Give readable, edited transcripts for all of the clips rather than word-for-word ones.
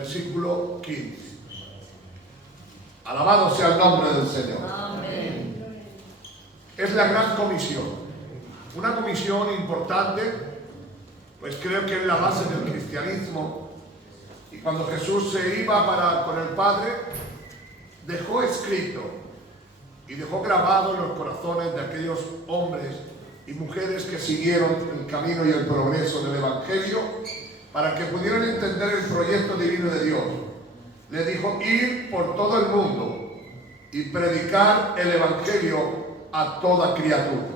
versículo 15. Alabado sea el nombre del Señor. Amén. Es la gran comisión. Una comisión importante, pues creo que es la base del cristianismo. Y cuando Jesús se iba con el Padre, dejó escrito y dejó grabado en los corazones de aquellos hombres y mujeres que siguieron el camino y el progreso del Evangelio para que pudieran entender el proyecto divino de Dios. Le dijo: ir por todo el mundo y predicar el Evangelio a toda criatura.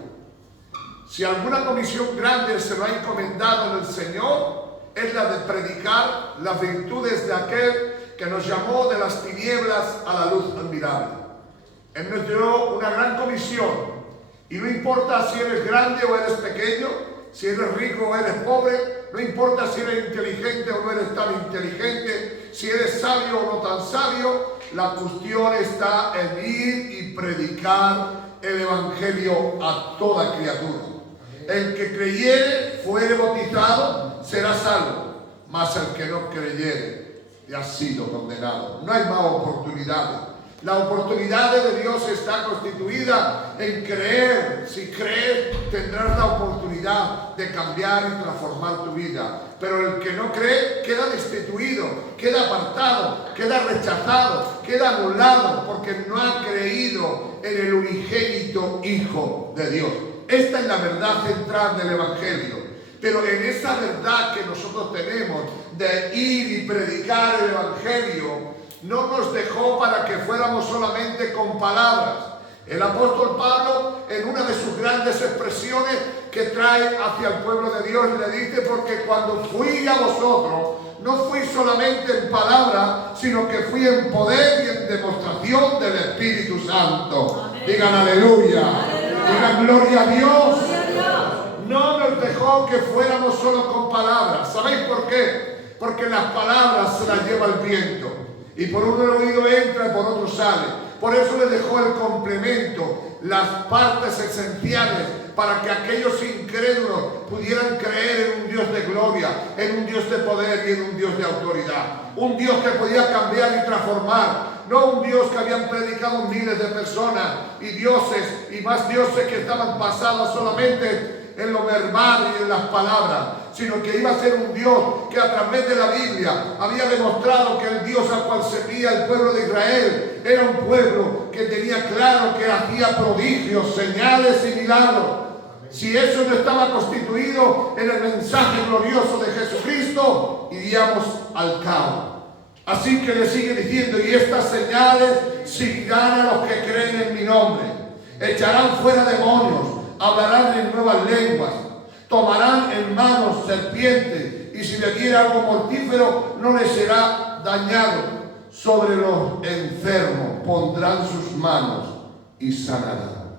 Si alguna comisión grande se lo ha encomendado en el Señor, es la de predicar las virtudes de aquel que nos llamó de las tinieblas a la luz admirable. Él nos dio una gran comisión, y no importa si eres grande o eres pequeño, si eres rico o eres pobre, no importa si eres inteligente o no eres tan inteligente, si eres sabio o no tan sabio, la cuestión está en ir y predicar el Evangelio a toda criatura. El que creyere, fuere bautizado, será salvo, mas el que no creyere, ya ha sido condenado. No hay más oportunidades. La oportunidad de Dios está constituida en creer. Si crees, tendrás la oportunidad de cambiar y transformar tu vida. Pero el que no cree queda destituido, queda apartado, queda rechazado, queda anulado, porque no ha creído en el unigénito Hijo de Dios. Esta es la verdad central del Evangelio. Pero en esa verdad que nosotros tenemos de ir y predicar el Evangelio, no nos dejó para que fuéramos solamente con palabras. El apóstol Pablo, en una de sus grandes expresiones que trae hacia el pueblo de Dios, le dice: porque cuando fui a vosotros, no fui solamente en palabra, sino que fui en poder y en demostración del Espíritu Santo. Amén. Digan aleluya. Digan gloria a Dios. No nos dejó que fuéramos solo con palabras. ¿Sabéis por qué? Porque las palabras se las lleva el viento. Y por uno el oído entra y por otro sale. Por eso le dejó el complemento, las partes esenciales, para que aquellos incrédulos pudieran creer en un Dios de gloria, en un Dios de poder y en un Dios de autoridad. Un Dios que podía cambiar y transformar. No un Dios que habían predicado miles de personas y dioses y más dioses que estaban basados solamente en lo verbal y en las palabras, sino que iba a ser un Dios que a través de la Biblia había demostrado que el Dios al cual servía el pueblo de Israel era un pueblo que tenía claro que hacía prodigios, señales y milagros. Si eso no estaba constituido en el mensaje glorioso de Jesucristo, iríamos al caos. Así que le sigue diciendo: y estas señales seguirán a los que creen en mi nombre. Echarán fuera demonios, hablarán en nuevas lenguas, tomarán en manos serpientes, y si bebiere algo mortífero no les será dañado. Sobre los enfermos pondrán sus manos y sanarán.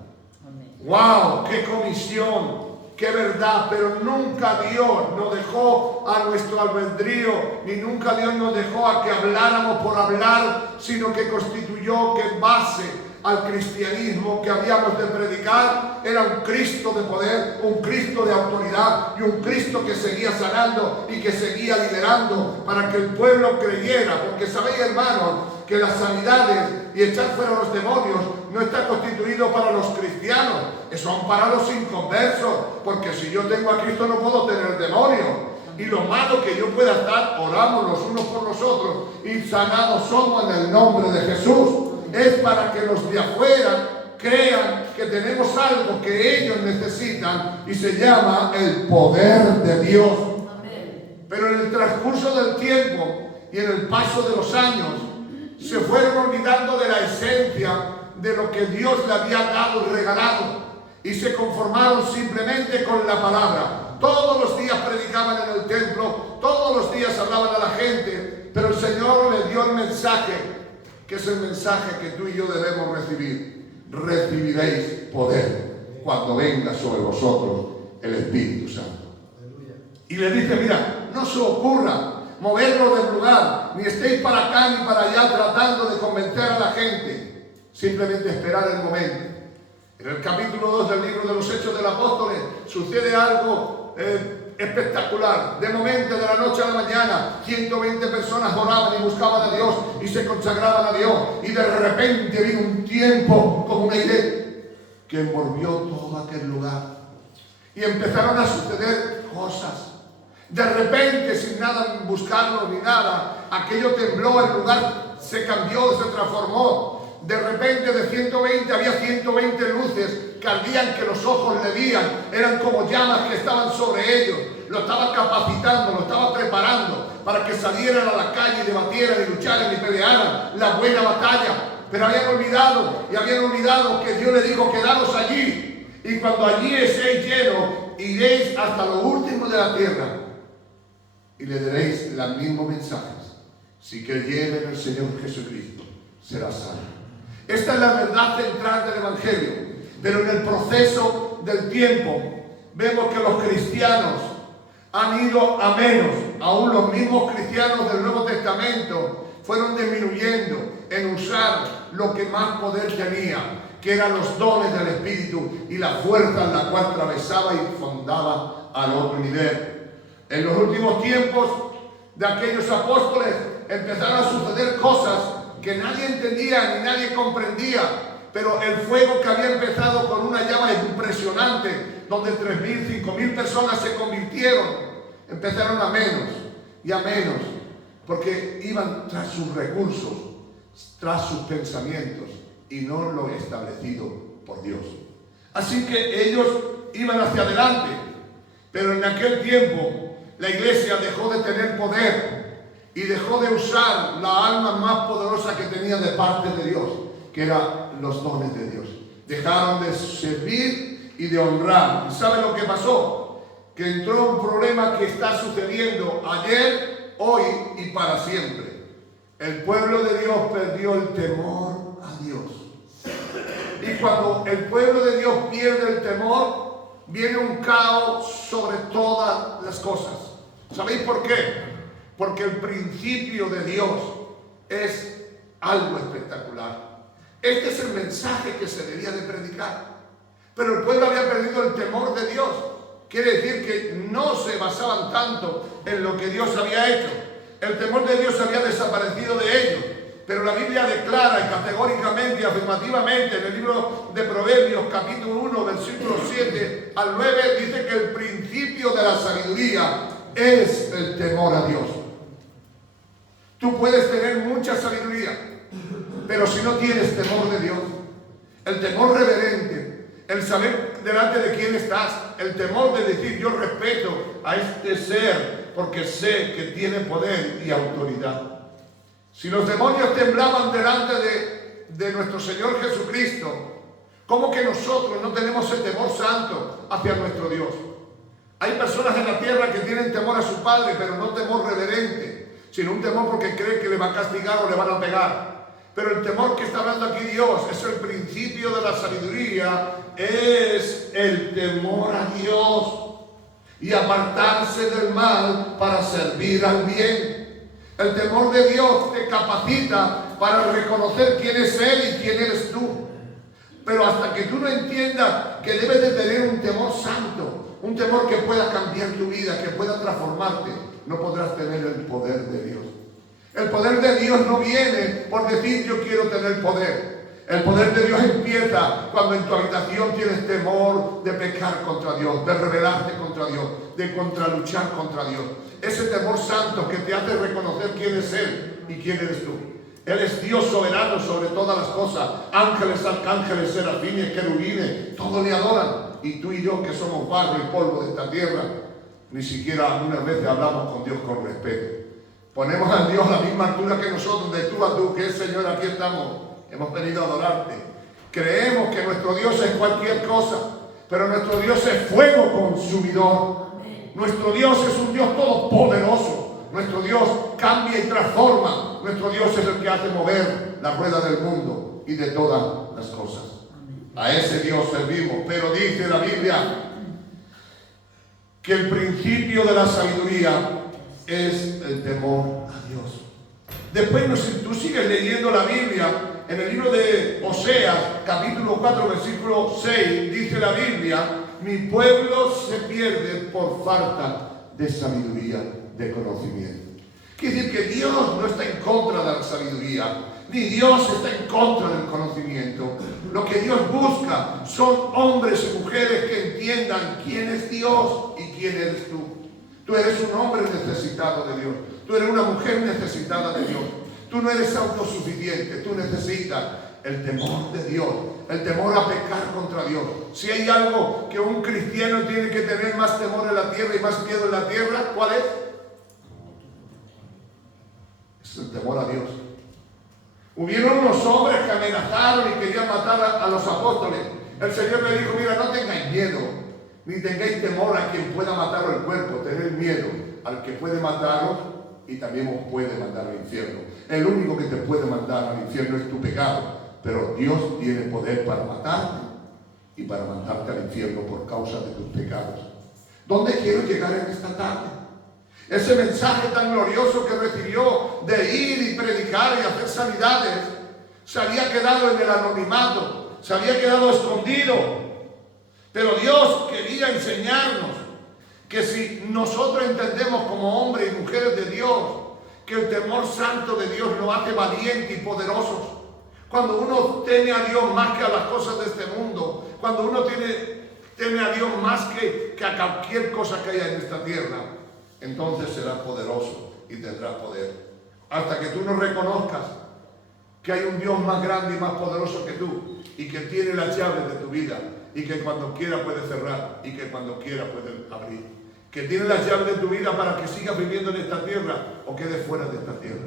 Amén. ¡Wow! ¡Qué comisión! ¡Qué verdad! Pero nunca Dios nos dejó a nuestro albedrío, ni nunca Dios nos dejó a que habláramos por hablar, sino que constituyó que en base al cristianismo que habíamos de predicar era un Cristo de poder, un Cristo de autoridad y un Cristo que seguía sanando y que seguía liderando para que el pueblo creyera. Porque sabéis, hermanos, que las sanidades y echar fuera los demonios no está constituido para los cristianos, son para los inconversos, porque si yo tengo a Cristo no puedo tener demonio. Y lo malo que yo pueda estar, oramos los unos por los otros y sanados somos en el nombre de Jesús. Es para que los de afuera crean que tenemos algo que ellos necesitan y se llama el poder de Dios. Amén. Pero en el transcurso del tiempo y en el paso de los años se fueron olvidando de la esencia de lo que Dios le había dado y regalado y se conformaron simplemente con la palabra. Todos los días predicaban en el templo, todos los días hablaban a la gente, pero el Señor le dio el mensaje, que es el mensaje que tú y yo debemos recibir. Recibiréis poder cuando venga sobre vosotros el Espíritu Santo. Y le dice: mira, no se os ocurra moverlo del lugar, ni estéis para acá ni para allá tratando de convencer a la gente. Simplemente esperar el momento. En el capítulo 2 del libro de los Hechos de los Apóstoles sucede algo espectacular. De momento, de la noche a la mañana, 120 personas oraban y buscaban a Dios y se consagraban a Dios. Y de repente vino un tiempo como un aire que envolvió todo aquel lugar. Y empezaron a suceder cosas. De repente, sin nada buscarlo ni nada, aquello tembló, el lugar se cambió, se transformó. De repente de 120 había 120 luces que ardían, que los ojos le veían, eran como llamas que estaban sobre ellos. Lo estaba capacitando, lo estaba preparando para que salieran a la calle y debatieran y lucharan y pelearan la buena batalla. Pero habían olvidado que Dios le dijo: quedaros allí, y cuando allí estéis llenos, iréis hasta lo último de la tierra y le daréis los mismos mensajes. Si creyere en el Señor Jesucristo, será salvo. Esta es la verdad central del Evangelio. Pero en el proceso del tiempo vemos que los cristianos han ido a menos. Aún los mismos cristianos del Nuevo Testamento fueron disminuyendo en usar lo que más poder tenía, que eran los dones del Espíritu y la fuerza en la cual atravesaba y fundaba al otro nivel. En los últimos tiempos de aquellos apóstoles empezaron a suceder cosas que nadie entendía ni nadie comprendía, pero el fuego que había empezado con una llama impresionante, donde 3.000, 5.000 personas se convirtieron, empezaron a menos y a menos, porque iban tras sus recursos, tras sus pensamientos y no lo establecido por Dios. Así que ellos iban hacia adelante, pero en aquel tiempo la iglesia dejó de tener poder y dejó de usar la alma más poderosa que tenía de parte de Dios, que eran los dones de Dios. Dejaron de servir y de honrar. ¿Y saben lo que pasó? Que entró un problema que está sucediendo ayer, hoy y para siempre. El pueblo de Dios perdió el temor a Dios. Y cuando el pueblo de Dios pierde el temor, viene un caos sobre todas las cosas. ¿Sabéis por qué? Porque el principio de Dios es algo espectacular. Este es el mensaje que se debía de predicar. Pero el pueblo había perdido el temor de Dios. Quiere decir que no se basaban tanto en lo que Dios había hecho. El temor de Dios había desaparecido de ellos. Pero la Biblia declara categóricamente y afirmativamente en el libro de Proverbios, capítulo 1, versículos 7 al 9, dice que el principio de la sabiduría es el temor a Dios. Tú puedes tener mucha sabiduría, pero si no tienes temor de Dios, el temor reverente, el saber delante de quién estás, el temor de decir: yo respeto a este ser porque sé que tiene poder y autoridad. Si los demonios temblaban delante de nuestro Señor Jesucristo, ¿cómo que nosotros no tenemos el temor santo hacia nuestro Dios? Hay personas en la tierra que tienen temor a su Padre, pero no temor reverente, sino un temor porque cree que le va a castigar o le van a pegar. Pero el temor que está hablando aquí Dios es el principio de la sabiduría, es el temor a Dios y apartarse del mal para servir al bien. El temor de Dios te capacita para reconocer quién es Él y quién eres tú. Pero hasta que tú no entiendas que debes de tener un temor santo, un temor que pueda cambiar tu vida, que pueda transformarte, no podrás tener el poder de Dios. El poder de Dios no viene por decir: yo quiero tener poder. El poder de Dios empieza cuando en tu habitación tienes temor de pecar contra Dios, de rebelarte contra Dios, de contraluchar contra Dios. Ese temor santo que te hace reconocer quién es Él y quién eres tú. Él es Dios soberano sobre todas las cosas. Ángeles, arcángeles, serafines, querubines, todos le adoran. Y tú y yo, que somos barro y polvo de esta tierra, ni siquiera algunas veces hablamos con Dios con respeto. Ponemos a Dios a la misma altura que nosotros, de tú a tú, que es: Señor, aquí estamos, hemos venido a adorarte. Creemos que nuestro Dios es cualquier cosa, pero nuestro Dios es fuego consumidor. Nuestro Dios es un Dios todopoderoso. Nuestro Dios cambia y transforma. Nuestro Dios es el que hace mover la rueda del mundo y de todas las cosas. A ese Dios servimos. Pero dice la Biblia que el principio de la sabiduría es el temor a Dios. Después, si tú sigues leyendo la Biblia, en el libro de Oseas, capítulo 4, versículo 6, dice la Biblia: mi pueblo se pierde por falta de sabiduría, de conocimiento. Quiere decir que Dios no está en contra de la sabiduría, ni Dios está en contra del conocimiento. Lo que Dios busca son hombres y mujeres que entiendan quién es Dios y quién eres tú. Tú eres un hombre necesitado de Dios. Tú eres una mujer necesitada de Dios. Tú no eres autosuficiente. Tú necesitas el temor de Dios, el temor a pecar contra Dios. Si hay algo que un cristiano tiene que tener más temor en la tierra y más miedo en la tierra, ¿cuál es? Es el temor a Dios. Hubieron unos hombres que amenazaron y querían matar a los apóstoles. El Señor le dijo, mira, no tengáis miedo, ni tengáis temor a quien pueda mataros el cuerpo. Tened miedo al que puede mataros y también os puede mandar al infierno. El único que te puede mandar al infierno es tu pecado, pero Dios tiene poder para matarte y para mandarte al infierno por causa de tus pecados. ¿Dónde quiero llegar en esta tarde? Ese mensaje tan glorioso que recibió de ir y predicar y hacer sanidades se había quedado en el anonimato, se había quedado escondido. Pero Dios quería enseñarnos que si nosotros entendemos como hombres y mujeres de Dios que el temor santo de Dios nos hace valientes y poderosos, cuando uno teme a Dios más que a las cosas de este mundo, cuando uno teme a Dios más que a cualquier cosa que haya en esta tierra, entonces serás poderoso y tendrás poder. Hasta que tú no reconozcas que hay un Dios más grande y más poderoso que tú y que tiene las llaves de tu vida y que cuando quiera puede cerrar y que cuando quiera puede abrir, que tiene las llaves de tu vida para que sigas viviendo en esta tierra o quedes fuera de esta tierra.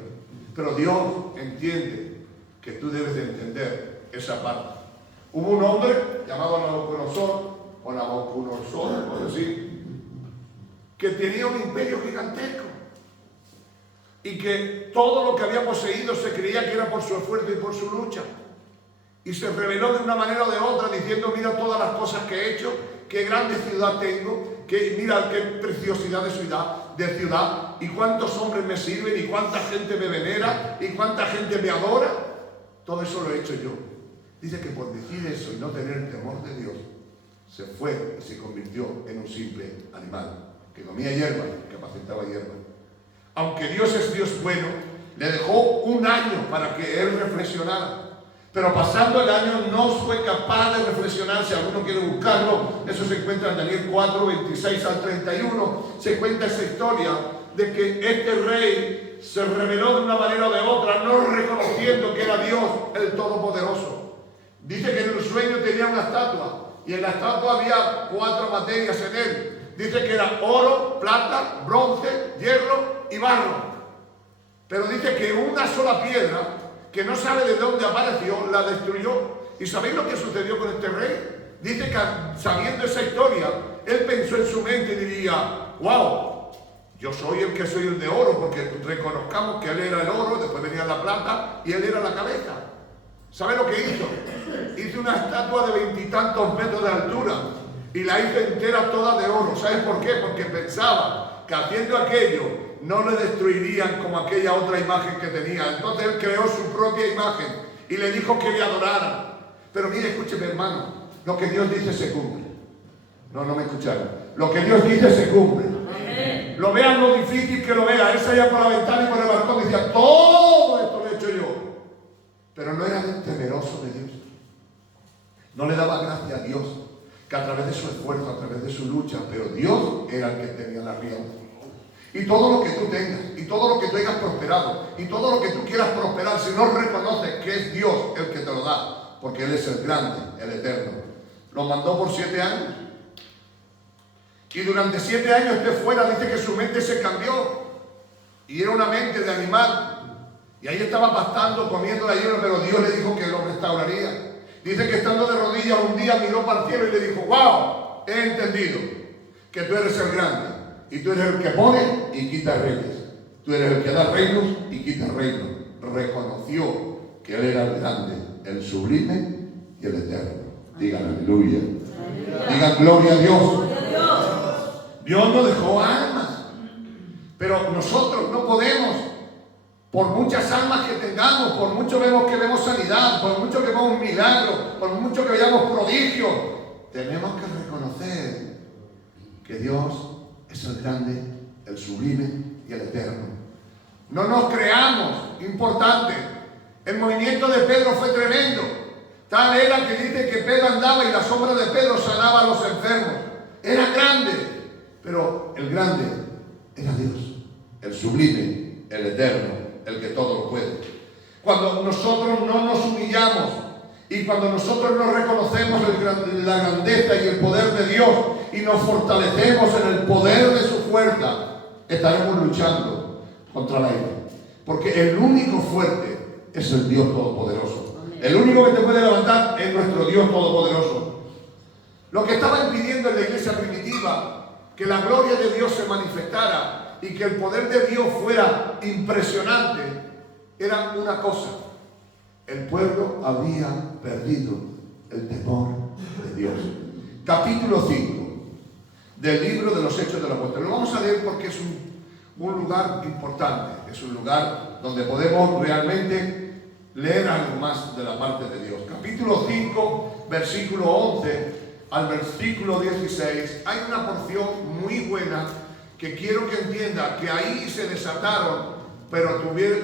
Pero Dios entiende que tú debes de entender esa parte. Hubo un hombre llamado Nabucodonosor, por decir, que tenía un imperio gigantesco y que todo lo que había poseído se creía que era por su esfuerzo y por su lucha, y se reveló de una manera o de otra diciendo, mira todas las cosas que he hecho, qué grande ciudad tengo, que mira qué preciosidad de ciudad, y cuántos hombres me sirven, y cuánta gente me venera, y cuánta gente me adora. Todo eso lo he hecho yo. Dice que por decir eso y no tener el temor de Dios, se fue y se convirtió en un simple animal que comía hierba, que apacentaba hierba. Aunque Dios es Dios bueno, le dejó un año para que él reflexionara. Pero pasando el año no fue capaz de reflexionar. Si alguno quiere buscarlo, eso se encuentra en Daniel 4, 26 al 31. Se cuenta esa historia de que este rey se reveló de una manera o de otra, no reconociendo que era Dios el Todopoderoso. Dice que en el sueño tenía una estatua, y en la estatua había 4 materias en él. Dice que era oro, plata, bronce, hierro y barro. Pero dice que una sola piedra, que no sabe de dónde apareció, la destruyó. ¿Y sabéis lo que sucedió con este rey? Dice que sabiendo esa historia, él pensó en su mente y diría, wow, yo soy el que soy el de oro, porque reconozcamos que él era el oro, después venía la plata y él era la cabeza. ¿Sabe lo que hizo? Hizo una estatua de 20 y tantos metros de altura y la hizo entera toda de oro. ¿Sabes por qué? Porque pensaba que haciendo aquello no le destruirían como aquella otra imagen que tenía. Entonces él creó su propia imagen y le dijo que le adoraran. Pero mire, escúcheme hermano, lo que Dios dice se cumple. No me escucharon. Lo que Dios dice se cumple. Amén. Lo vean lo difícil que lo vea. Él salía por la ventana y por el balcón y decía, todo esto lo he hecho yo. Pero no era temeroso de Dios. No le daba gracia a Dios, que a través de su esfuerzo, a través de su lucha, pero Dios era el que tenía la rienda. Y todo lo que tú tengas, y todo lo que tú hayas prosperado, y todo lo que tú quieras prosperar, si no reconoces que es Dios el que te lo da, porque Él es el grande, el eterno. Lo mandó por 7 años. Y durante 7 años esté fuera, dice que su mente se cambió. Y era una mente de animal. Y ahí estaba pastando, comiendo la hierba, pero Dios le dijo que lo restauraría. Dice que estando de rodillas un día miró para el cielo y le dijo, wow, he entendido que tú eres el grande. Y tú eres el que pone y quita reyes. Tú eres el que da reinos y quita reinos. Reconoció que Él era el grande, el sublime y el eterno. Digan aleluya. Digan gloria a Dios. Dios nos dejó almas. Pero nosotros no podemos, por muchas almas que tengamos, por mucho que vemos sanidad, por mucho que vemos milagros, por mucho que veamos prodigios, tenemos que reconocer que Dios es el grande el sublime y el eterno. No nos creamos, importante. El movimiento de Pedro fue tremendo. Tal era que dice que Pedro andaba y la sombra de Pedro sanaba a los enfermos. Era grande, pero el grande era Dios, el sublime, el eterno, el que todo lo puede. Cuando nosotros no nos humillamos y cuando nosotros no reconocemos la grandeza y el poder de Dios y nos fortalecemos en el poder de su fuerza, estaremos luchando contra la ira. Porque el único fuerte es el Dios Todopoderoso. El único que te puede levantar es nuestro Dios Todopoderoso. Lo que estaba impidiendo en la iglesia primitiva que la gloria de Dios se manifestara y que el poder de Dios fuera impresionante era una cosa: el pueblo había perdido el temor de Dios. Capítulo 5 del libro de los Hechos de los Apóstoles. Lo vamos a leer porque es un lugar importante, es un lugar donde podemos realmente leer algo más de la parte de Dios. Capítulo 5, versículo 11 al versículo 16, hay una porción muy buena que quiero que entienda que ahí se desataron, pero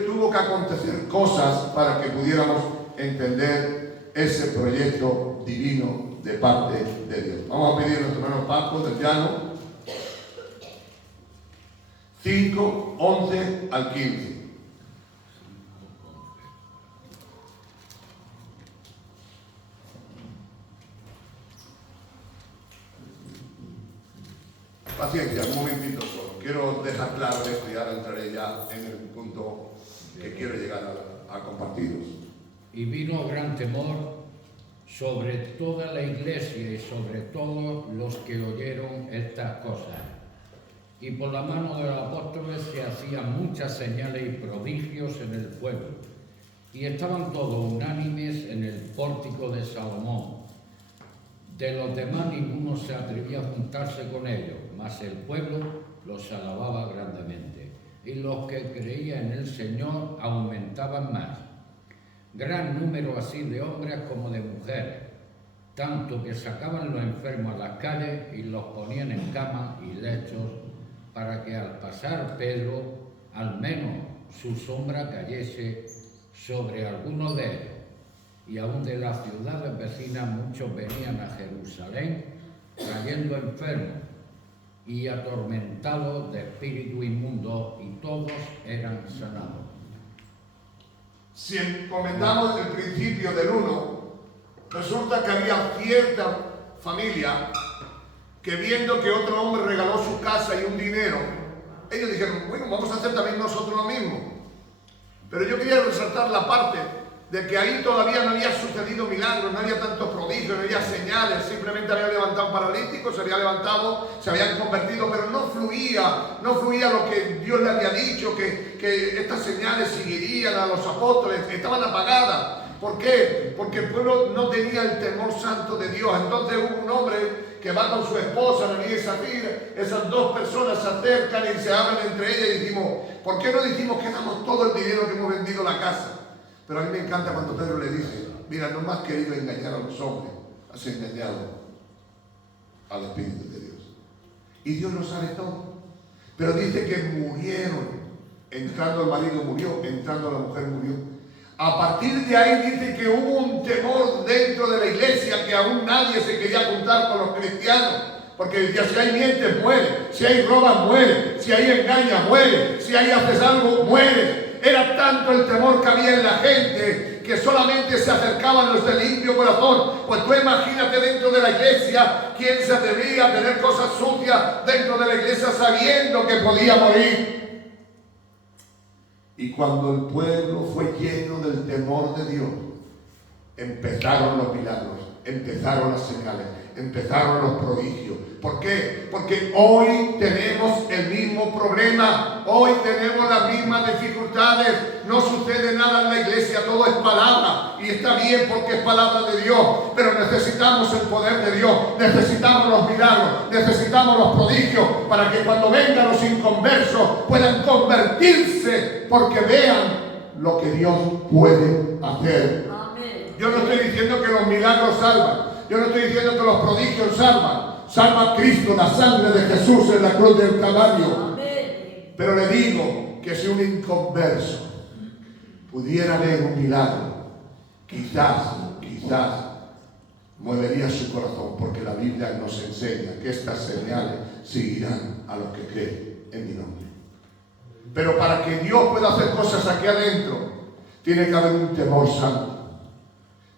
tuvo que acontecer cosas para que pudiéramos entender ese proyecto divino de parte de Dios. Vamos a pedir a nuestro hermano Paco del Llano, 5, 11 al 15. Paciencia, un momentito solo. Quiero dejar claro esto y ahora entraré ya en el punto que quiero llegar a compartiros. Y vino gran temor sobre toda la iglesia y sobre todos los que oyeron estas cosas. Y por la mano de los apóstoles se hacían muchas señales y prodigios en el pueblo. Y estaban todos unánimes en el pórtico de Salomón. De los demás ninguno se atrevía a juntarse con ellos, mas el pueblo los alababa grandemente. Y los que creían en el Señor aumentaban más. Gran número así de hombres como de mujeres, tanto que sacaban los enfermos a las calles y los ponían en camas y lechos, para que al pasar Pedro, al menos su sombra cayese sobre algunos de ellos. Y aún de las ciudades vecinas muchos venían a Jerusalén, trayendo enfermos y atormentados de espíritu inmundo, y todos eran sanados. Si comentamos el principio del 1, resulta que había cierta familia que, viendo que otro hombre regaló su casa y un dinero, ellos dijeron, bueno, vamos a hacer también nosotros lo mismo. Pero yo quería resaltar la parte de que ahí todavía no había sucedido milagros, no había tantos prodigios, no había señales, simplemente habían levantado paralíticos, se habían levantado, se habían convertido, pero no fluía lo que Dios le había dicho, que estas señales seguirían a los apóstoles, estaban apagadas. ¿Por qué? Porque el pueblo no tenía el temor santo de Dios. Entonces hubo un hombre que va con su esposa, Ananías y Zafira, esas dos personas se acercan y se hablan entre ellas y decimos, ¿por qué no decimos que damos todo el dinero que hemos vendido la casa? Pero a mí me encanta cuando Pedro le dice, mira, no me has querido engañar a los hombres, has engañado al Espíritu de Dios. Y Dios lo sabe todo. Pero dice que murieron, entrando el marido murió, entrando la mujer murió. A partir de ahí dice que hubo un temor dentro de la iglesia, que aún nadie se quería juntar con los cristianos. Porque decía, si hay mientes, muere. Si hay robas, muere. Si hay engañas, muere. Si hay haces algo, muere. Era tanto el temor que había en la gente que solamente se acercaban los de limpio corazón. Pues tú imagínate dentro de la iglesia, ¿quién se atrevía a tener cosas sucias dentro de la iglesia sabiendo que podía morir? Y cuando el pueblo fue lleno del temor de Dios, empezaron los milagros, empezaron las señales, empezaron los prodigios. ¿Por qué? Porque hoy tenemos el mismo problema, hoy tenemos las mismas dificultades, no sucede nada en la iglesia, todo es palabra, y está bien porque es palabra de Dios, pero necesitamos el poder de Dios, necesitamos los milagros, necesitamos los prodigios, para que cuando vengan los inconversos puedan convertirse, porque vean lo que Dios puede hacer. Amén. Yo no estoy diciendo que los milagros salvan, yo no estoy diciendo que los prodigios salvan. Salva a Cristo, la sangre de Jesús en la cruz del Calvario. Amén. Pero le digo que si un inconverso pudiera ver un milagro, quizás movería su corazón, porque la Biblia nos enseña que estas señales seguirán a los que creen en mi nombre. Pero para que Dios pueda hacer cosas aquí adentro, tiene que haber un temor santo,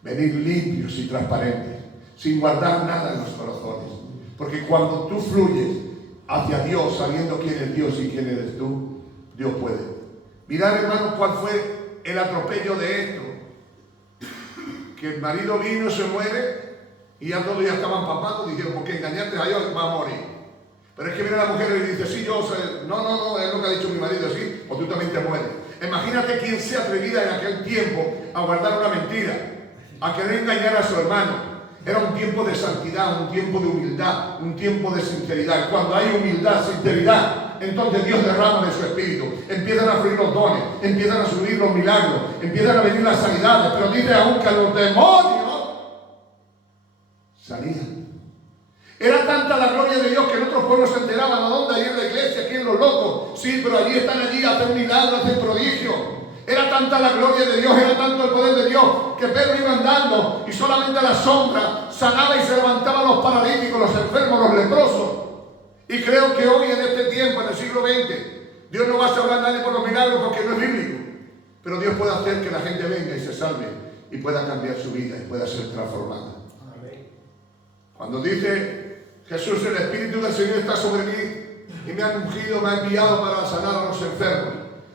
venir limpios y transparentes, sin guardar nada en los corazones. Porque cuando tú fluyes hacia Dios, sabiendo quién es Dios y quién eres tú, Dios puede. Mirad, hermanos, cuál fue el atropello de esto. Que el marido vino, se muere, y ya todos ya estaban papados, dijeron, ¿por qué engañarte a Dios? Va a morir. Pero es que viene la mujer y dice, sí, yo sé, no, es lo que ha dicho mi marido, sí, o tú también te mueres. Imagínate quién se atrevía en aquel tiempo a guardar una mentira, a querer engañar a su hermano. Era un tiempo de santidad, un tiempo de humildad, un tiempo de sinceridad. Y cuando hay humildad, sinceridad, entonces Dios derrama de su espíritu. Empiezan a fluir los dones, empiezan a subir los milagros, empiezan a venir las sanidades. Pero dice aún que los demonios salían. Era tanta la gloria de Dios que en otros pueblos se enteraban. ¿A dónde? Ahí en la iglesia, aquí en los locos. Sí, pero allí están, allí hacen milagros, hacen prodigios. Era tanta la gloria de Dios, era tanto el poder de Dios, que Pedro iba andando y solamente a la sombra sanaba y se levantaban los paralíticos, los enfermos, los leprosos. Y creo que hoy en este tiempo, en el siglo XX, Dios no va a salvar a nadie por los milagros porque no es bíblico. Pero Dios puede hacer que la gente venga y se salve y pueda cambiar su vida y pueda ser transformada. Cuando dice Jesús, el Espíritu del Señor está sobre mí y me ha ungido, me ha enviado para sanar a los enfermos.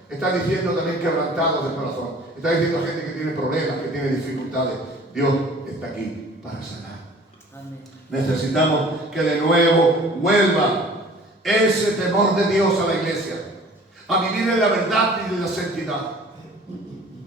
Está diciendo también quebrantados de corazón. Está diciendo a gente que tiene problemas, que tiene dificultades. Dios está aquí para sanar. Amén. Necesitamos que de nuevo vuelva ese temor de Dios a la iglesia, a vivir en la verdad y en la santidad.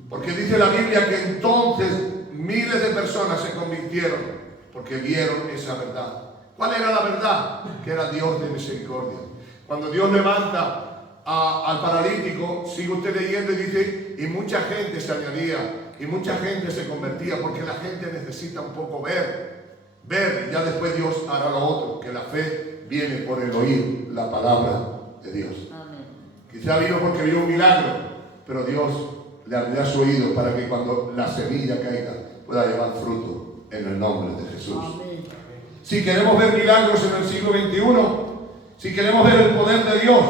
Porque dice la Biblia que entonces miles de personas se convirtieron porque vieron esa verdad. ¿Cuál era la verdad? Que era Dios de misericordia. Cuando Dios levanta al paralítico, sigue usted leyendo y dice, y mucha gente se añadía, y mucha gente se convertía, porque la gente necesita un poco ver, y ya después Dios hará lo otro, que la fe viene por el oír la palabra de Dios. Amén. Quizá vino porque vio un milagro, pero Dios le abrirá su oído para que cuando la semilla caiga pueda llevar fruto en el nombre de Jesús. Amén. Si queremos ver milagros en el siglo XXI, si queremos ver el poder de Dios,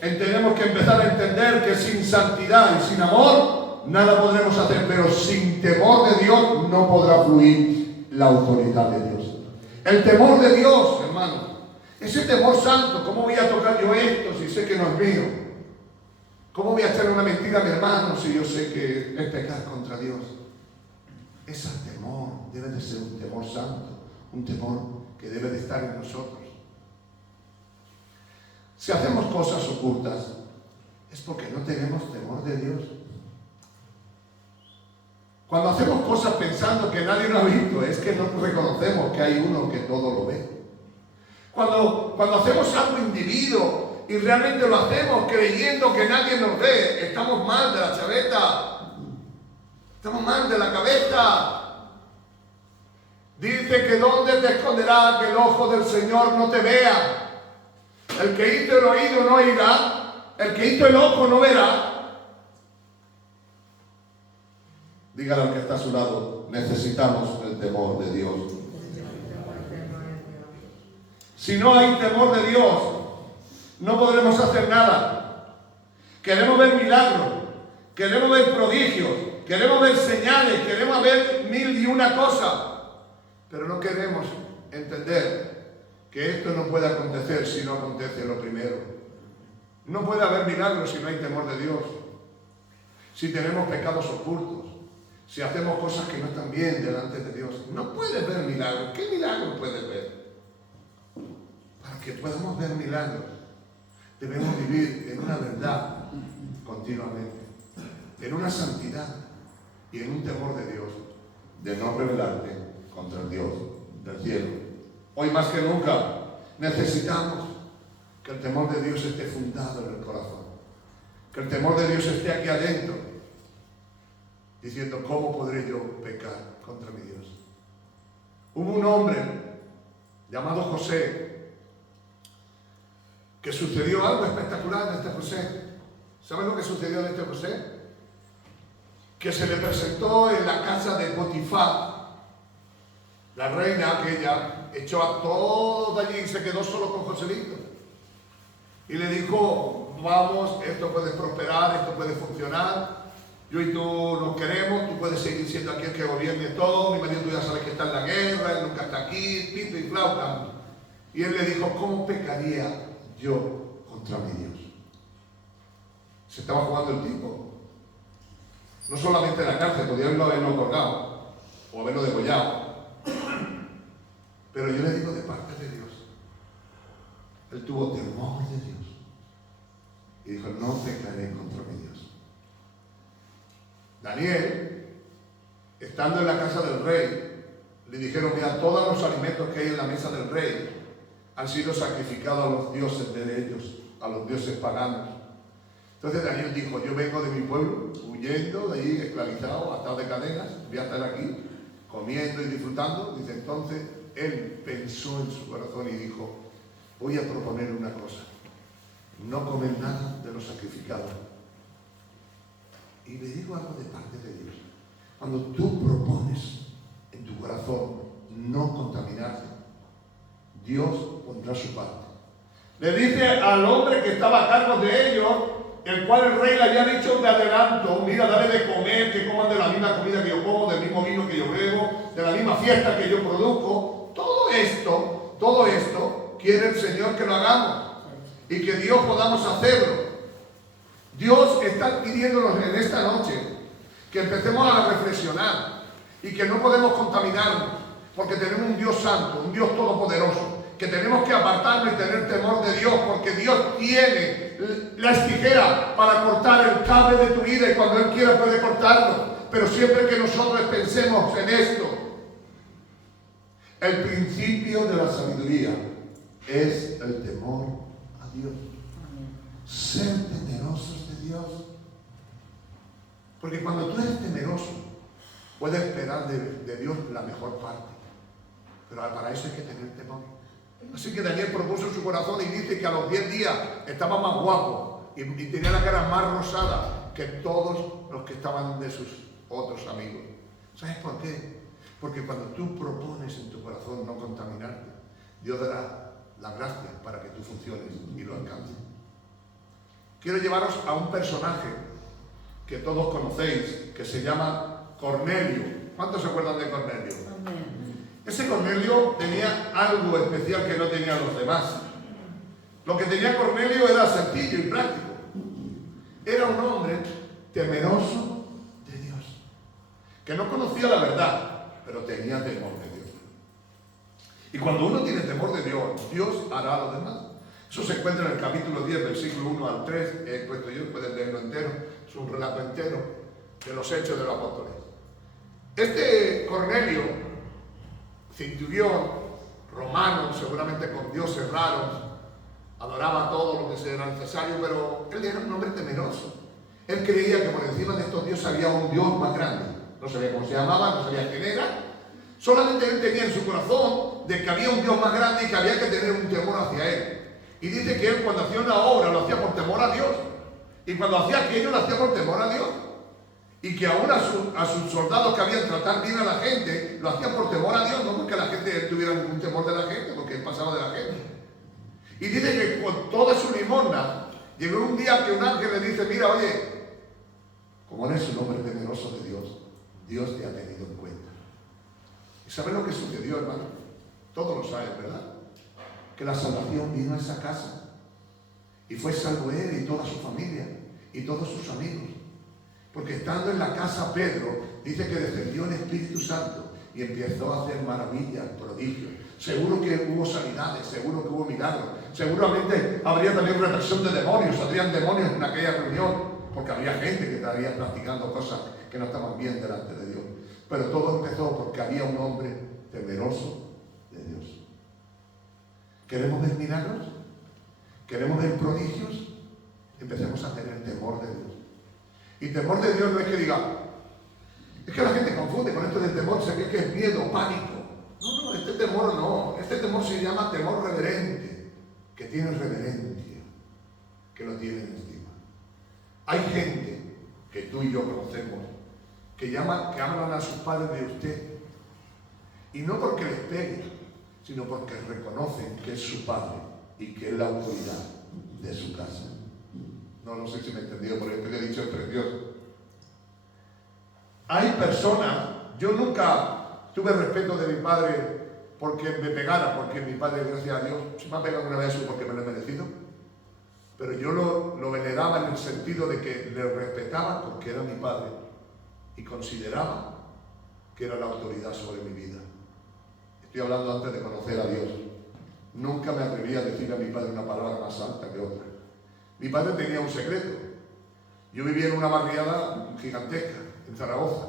tenemos que empezar a entender que sin santidad y sin amor nada podremos hacer, pero sin temor de Dios no podrá fluir la autoridad de Dios. El temor de Dios, hermano, ese temor santo. ¿Cómo voy a tocar yo esto si sé que no es mío? ¿Cómo voy a echar una mentira a mi hermano si yo sé que es pecar contra Dios? Ese temor debe de ser un temor santo, un temor que debe de estar en nosotros. Si hacemos cosas ocultas, es porque no tenemos temor de Dios. Cuando hacemos cosas pensando que nadie lo ha visto, es que no reconocemos que hay uno que todo lo ve. Cuando hacemos algo indebido y realmente lo hacemos creyendo que nadie nos ve, estamos mal de la chaveta, estamos mal de la cabeza. Dice que ¿dónde te esconderá que el ojo del Señor no te vea? El que hizo el oído no oirá, el que hizo el ojo no verá. Dígale al que está a su lado, necesitamos el temor de Dios. Si no hay temor de Dios, no podremos hacer nada. Queremos ver milagros, queremos ver prodigios, queremos ver señales, queremos ver mil y una cosas, pero no queremos entender que esto no puede acontecer si no acontece lo primero. No puede haber milagros si no hay temor de Dios. Si tenemos pecados ocultos, si hacemos cosas que no están bien delante de Dios, no puedes ver milagros. ¿Qué milagros puedes ver? Para que podamos ver milagros, debemos vivir en una verdad continuamente, en una santidad y en un temor de Dios, de no rebelarte contra el Dios del cielo. Hoy más que nunca necesitamos que el temor de Dios esté fundado en el corazón, que el temor de Dios esté aquí adentro, diciendo, ¿cómo podré yo pecar contra mi Dios? Hubo un hombre llamado José que sucedió algo espectacular en este José. ¿Saben lo que sucedió en este José? Que se le presentó en la casa de Potifar, la reina aquella, echó a todos de allí y se quedó solo con Joselito. Y le dijo, vamos, esto puede prosperar, esto puede funcionar. Yo y tú nos queremos, tú puedes seguir siendo aquí el que gobierne todo, mi marido tú ya sabes que está en la guerra, él nunca está aquí, pito y flauta. Y él le dijo, ¿cómo pecaría yo contra mi Dios? Se estaba jugando el tiempo. No solamente en la cárcel, podía haberlo colgado o haberlo degollado. Pero yo le digo de parte de Dios. Él tuvo temor de Dios. Y dijo, no pecaré contra mi Dios. Daniel, estando en la casa del rey, le dijeron, mira, todos los alimentos que hay en la mesa del rey han sido sacrificados a los dioses de ellos, a los dioses paganos. Entonces Daniel dijo, yo vengo de mi pueblo, huyendo de allí, esclavizado, atado de cadenas, voy a estar aquí, comiendo y disfrutando. Dice, entonces él pensó en su corazón y dijo, voy a proponer una cosa, no comer nada de lo sacrificado. Y le digo algo de parte de Dios. Cuando tú propones en tu corazón no contaminarte, Dios pondrá su parte. Le dice al hombre que estaba a cargo de ellos, el cual el rey le había dicho de adelanto, mira, dale de comer, que coman de la misma comida que yo como, del mismo vino que yo bebo, de la misma fiesta que yo produzco. Todo esto quiere el Señor que lo hagamos y que Dios podamos hacerlo. Dios está pidiéndonos en esta noche que empecemos a reflexionar y que no podemos contaminarnos porque tenemos un Dios santo, un Dios todopoderoso, que tenemos que apartarnos y tener temor de Dios porque Dios tiene las tijeras para cortar el cable de tu vida y cuando Él quiera puede cortarlo, pero siempre que nosotros pensemos en esto, el principio de la sabiduría es el temor a Dios. Ser temerosos de Dios. Porque cuando tú eres temeroso, puedes esperar de Dios la mejor parte. Pero para eso hay que tener temor. Así que Daniel propuso en su corazón y dice que a los 10 días estaba más guapo y tenía la cara más rosada que todos los que estaban de sus otros amigos. ¿Sabes por qué? Porque cuando tú propones en tu corazón no contaminarte, Dios dará la gracia para que tú funciones y lo alcances. Quiero llevaros a un personaje que todos conocéis, que se llama Cornelio. ¿Cuántos se acuerdan de Cornelio? Ese Cornelio tenía algo especial que no tenían los demás. Lo que tenía Cornelio era sencillo y práctico. Era un hombre temeroso de Dios, que no conocía la verdad, pero tenía temor de Dios. Y cuando uno tiene temor de Dios, Dios hará lo demás. Eso se encuentra en el capítulo 10, versículo 1 al 3, he puesto yo, pueden leerlo entero, es un relato entero de los hechos de los apóstoles. Este Cornelio, centurión, romano, seguramente con dioses raros, adoraba todo lo que sea necesario, pero él era un hombre temeroso. Él creía que por encima de estos dioses había un Dios más grande. No sabía cómo se llamaba, no sabía quién era. Solamente él tenía en su corazón de que había un Dios más grande y que había que tener un temor hacia él. Y dice que él cuando hacía una obra lo hacía por temor a Dios. Y cuando hacía aquello lo hacía por temor a Dios. Y que aún a sus soldados que habían tratar bien a la gente, lo hacían por temor a Dios, no porque la gente tuviera ningún temor de la gente, porque él pasaba de la gente. Y dice que con toda su limosna, llegó un día que un ángel le dice, mira, oye, como eres un hombre temeroso de Dios, Dios te ha tenido en cuenta. ¿Y sabes lo que sucedió, hermano? Todos lo saben, ¿verdad? Que la salvación vino a esa casa y fue salvo él y toda su familia y todos sus amigos. Porque estando en la casa Pedro, dice que descendió el Espíritu Santo y empezó a hacer maravillas, prodigios. Seguro que hubo sanidades, seguro que hubo milagros. Seguramente habría también represión de demonios, habrían demonios en aquella reunión, porque había gente que estaría practicando cosas que no estaban bien delante de Dios. Pero todo empezó porque había un hombre temeroso de Dios. ¿Queremos ver milagros? ¿Queremos ver prodigios? Empecemos a tener temor de Dios. Y temor de Dios no es que diga, es que la gente confunde con esto del temor, se cree que es miedo, pánico. No, este temor no. Este temor se llama temor reverente, que tiene reverencia. que lo tienen estima. Hay gente que tú y yo conocemos que hablan a sus padres de usted, y no porque les peguen, sino porque reconocen que es su padre y que es la autoridad de su casa. No sé si me he entendido, por esto que he dicho es precioso. Hay personas, yo nunca tuve respeto de mi padre porque me pegara, porque mi padre, gracias a Dios, si me ha pegado una vez es porque me lo he merecido, pero yo lo veneraba en el sentido de que le respetaba porque era mi padre y consideraba que era la autoridad sobre mi vida. Estoy hablando antes de conocer a Dios. Nunca me atreví a decirle a mi padre una palabra más alta que otra. Mi padre tenía un secreto. Yo vivía en una barriada gigantesca, en Zaragoza.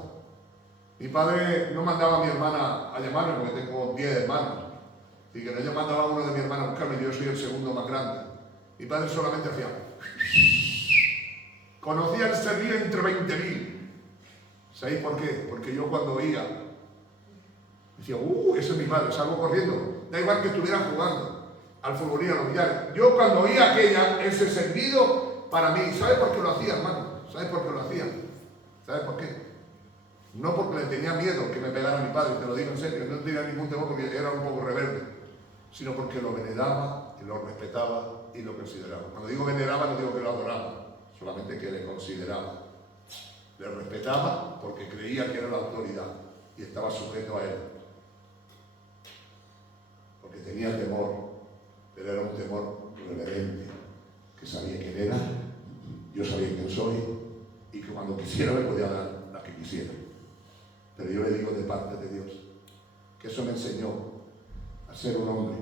Mi padre no mandaba a mi hermana a llamarme porque tengo 10 hermanos. Y que no yo mandaba a uno de mis hermanos a buscarme, yo soy el segundo más grande. Mi padre solamente hacía... Conocía el servir entre 20.000. ¿Sabéis por qué? Porque yo cuando oía, decía, ese es mi padre, salgo corriendo. Da igual que estuviera jugando al futbolín, a los billares. Yo cuando oía ese servido, para mí, ¿sabes por qué lo hacía, hermano? ¿Sabes por qué lo hacía? ¿Sabes por qué? No porque le tenía miedo que me pegara mi padre, te lo digo en serio, no tenía ningún temor porque era un poco rebelde, sino porque lo veneraba, y lo respetaba y lo consideraba. Cuando digo veneraba no digo que lo adoraba, solamente que le consideraba. Le respetaba porque creía que era la autoridad y estaba sujeto a él. Porque tenía temor, pero era un temor reverente, que sabía quién era, yo sabía quién soy y que cuando quisiera me podía dar la que quisiera. Pero yo le digo de parte de Dios que eso me enseñó a ser un hombre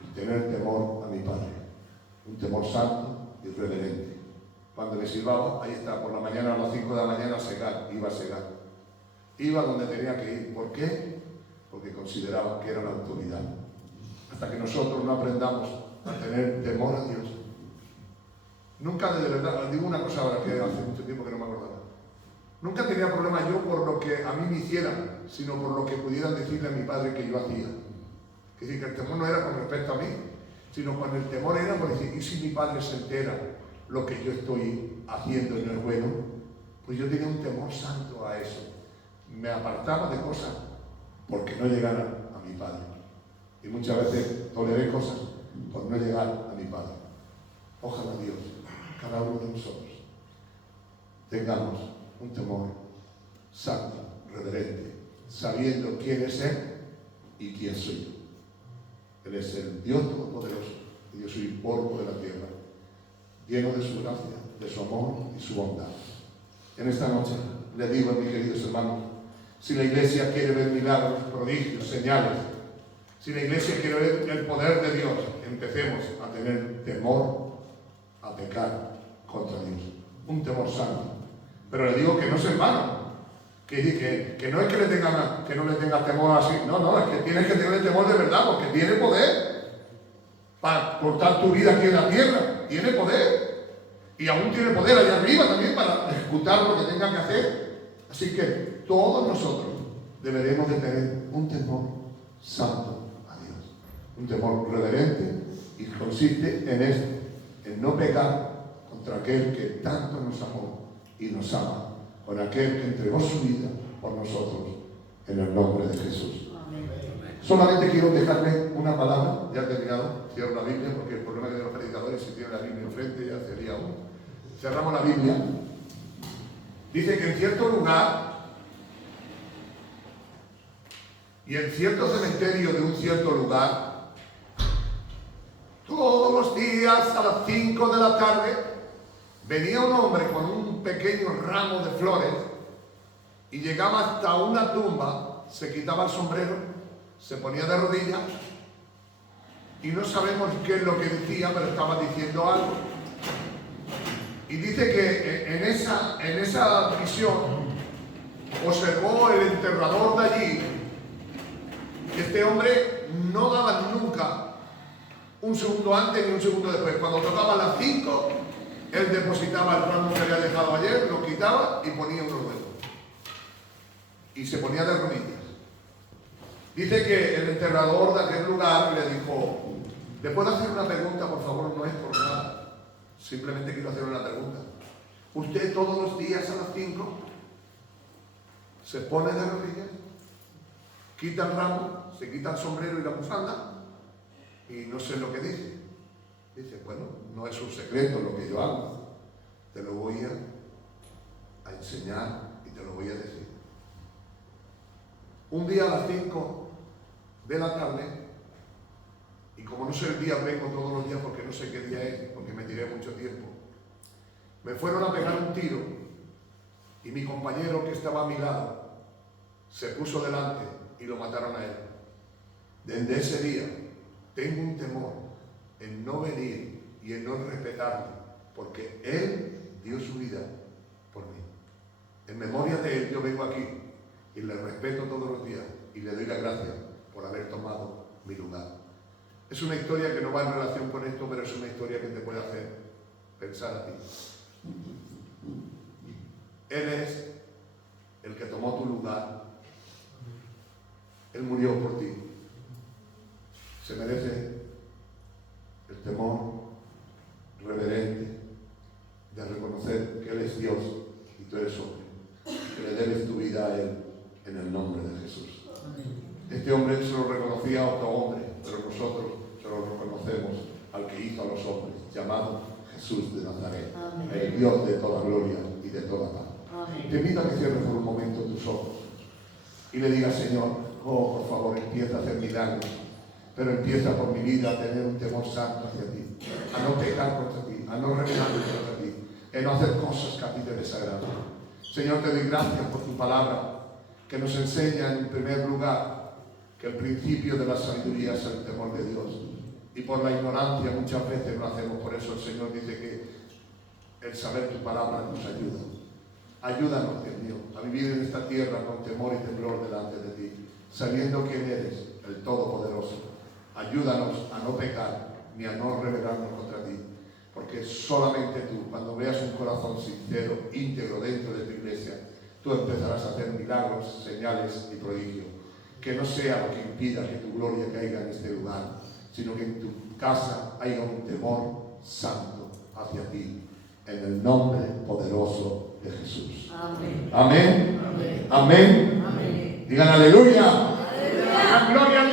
y tener temor a mi Padre, un temor santo y reverente. Cuando me silbaba, ahí está, por la mañana a las 5 de la mañana a segar, iba a segar. Iba donde tenía que ir. ¿Por qué? Porque consideraba que era la autoridad. Hasta que nosotros no aprendamos a tener temor a Dios. Nunca, de verdad, digo una cosa ahora que hace mucho tiempo que no me acordaba. Nunca tenía problema yo por lo que a mí me hicieran, sino por lo que pudieran decirle a mi padre que yo hacía. Es decir, que el temor no era con respecto a mí, sino con el temor era por decir, ¿y si mi padre se entera lo que yo estoy haciendo y no es bueno? Pues yo tenía un temor santo a eso. Me apartaba de cosas porque no llegaran a mi padre. Y muchas veces toleré cosas por no llegar a mi padre. Ojalá Dios, cada uno de nosotros, tengamos un temor santo, reverente, sabiendo quién es Él y quién soy yo. Él es el Dios Todopoderoso y yo soy polvo de la tierra, lleno de su gracia, de su amor y su bondad. En esta noche le digo a mis queridos hermanos, si la Iglesia quiere ver milagros, prodigios, señales, si la Iglesia quiere ver el poder de Dios, empecemos a tener temor a pecar contra Dios. Un temor santo. Pero le digo que no es en vano. Que no es que no le tengas temor así. No, es que tienes que tener temor de verdad, porque tiene poder para cortar tu vida aquí en la tierra. Tiene poder. Y aún tiene poder allá arriba también para ejecutar lo que tenga que hacer. Así que todos nosotros deberemos de tener un temor santo a Dios. Un temor reverente y consiste en esto, en no pecar contra aquel que tanto nos amó y nos ama, con aquel que entregó su vida por nosotros, en el nombre de Jesús. Amén. Solamente quiero dejarle una palabra, ya he terminado, cierro la Biblia, porque el problema de los predicadores, si tienen la Biblia enfrente, ya sería uno. Cerramos la Biblia. Dice que en cierto lugar y en cierto cementerio de un cierto lugar, todos los días a las 5 de la tarde, venía un hombre con un pequeño ramo de flores y llegaba hasta una tumba, se quitaba el sombrero, se ponía de rodillas y no sabemos qué es lo que decía, pero estaba diciendo algo. Y dice que en esa visión observó el enterrador de allí que este hombre no daba nunca un segundo antes ni un segundo después. Cuando tocaban las 5, él depositaba el ramo que había dejado ayer, lo quitaba y ponía uno nuevo. Y se ponía de rodillas. Dice que el enterrador de aquel lugar le dijo, ¿le puedo hacer una pregunta, por favor? No es por nada. Simplemente quiero hacer una pregunta. ¿Usted todos los días a las 5 se pone de rodillas, quita el ramo, se quita el sombrero y la bufanda y no sé lo que dice? Dice, bueno, no es un secreto lo que yo hago, te lo voy a enseñar y te lo voy a decir. Un día a las 5 de la tarde, y como no sé el día, vengo todos los días porque no sé qué día es, porque me tiré mucho tiempo, me fueron a pegar un tiro y mi compañero que estaba a mi lado se puso delante y lo mataron a él. Desde ese día tengo un temor en no venir y en no respetarle, porque él dio su vida por mí. En memoria de él yo vengo aquí y le respeto todos los días y le doy las gracias por haber tomado mi lugar. Es una historia que no va en relación con esto, pero es una historia que te puede hacer pensar a ti. Él es el que tomó tu lugar. Él murió por ti. Se merece el temor reverente de reconocer que Él es Dios y tú eres hombre, que le debes tu vida a Él en el nombre de Jesús. Este hombre se lo reconocía a otro hombre, pero nosotros se lo reconocemos al que hizo a los hombres, llamado Jesús de Nazaret, el Dios de toda gloria y de toda paz. Te invito a que cierres por un momento tus ojos y le digas, Señor, oh, por favor, empieza a hacer milagros, pero empieza por mi vida a tener un temor santo hacia ti, a no pecar contra ti, a no rebelarme contra ti, en no hacer cosas que a ti te desagradan. Señor, te doy gracias por tu palabra, que nos enseña en primer lugar que el principio de la sabiduría es el temor de Dios, y por la ignorancia muchas veces lo hacemos. Por eso el Señor dice que el saber tu palabra nos ayuda. Ayúdanos, Dios mío, a vivir en esta tierra con temor y temblor delante de ti, sabiendo quién eres, el Todopoderoso. Ayúdanos a no pecar ni a no rebelarnos contra ti, porque solamente tú, cuando veas un corazón sincero, íntegro dentro de tu iglesia, tú empezarás a hacer milagros, señales y prodigios. Que no sea lo que impida que tu gloria caiga en este lugar, sino que en tu casa haya un temor santo hacia ti, en el nombre poderoso de Jesús. Amén. Amén. Amén. Amén. Digan aleluya. Aleluya. Gloria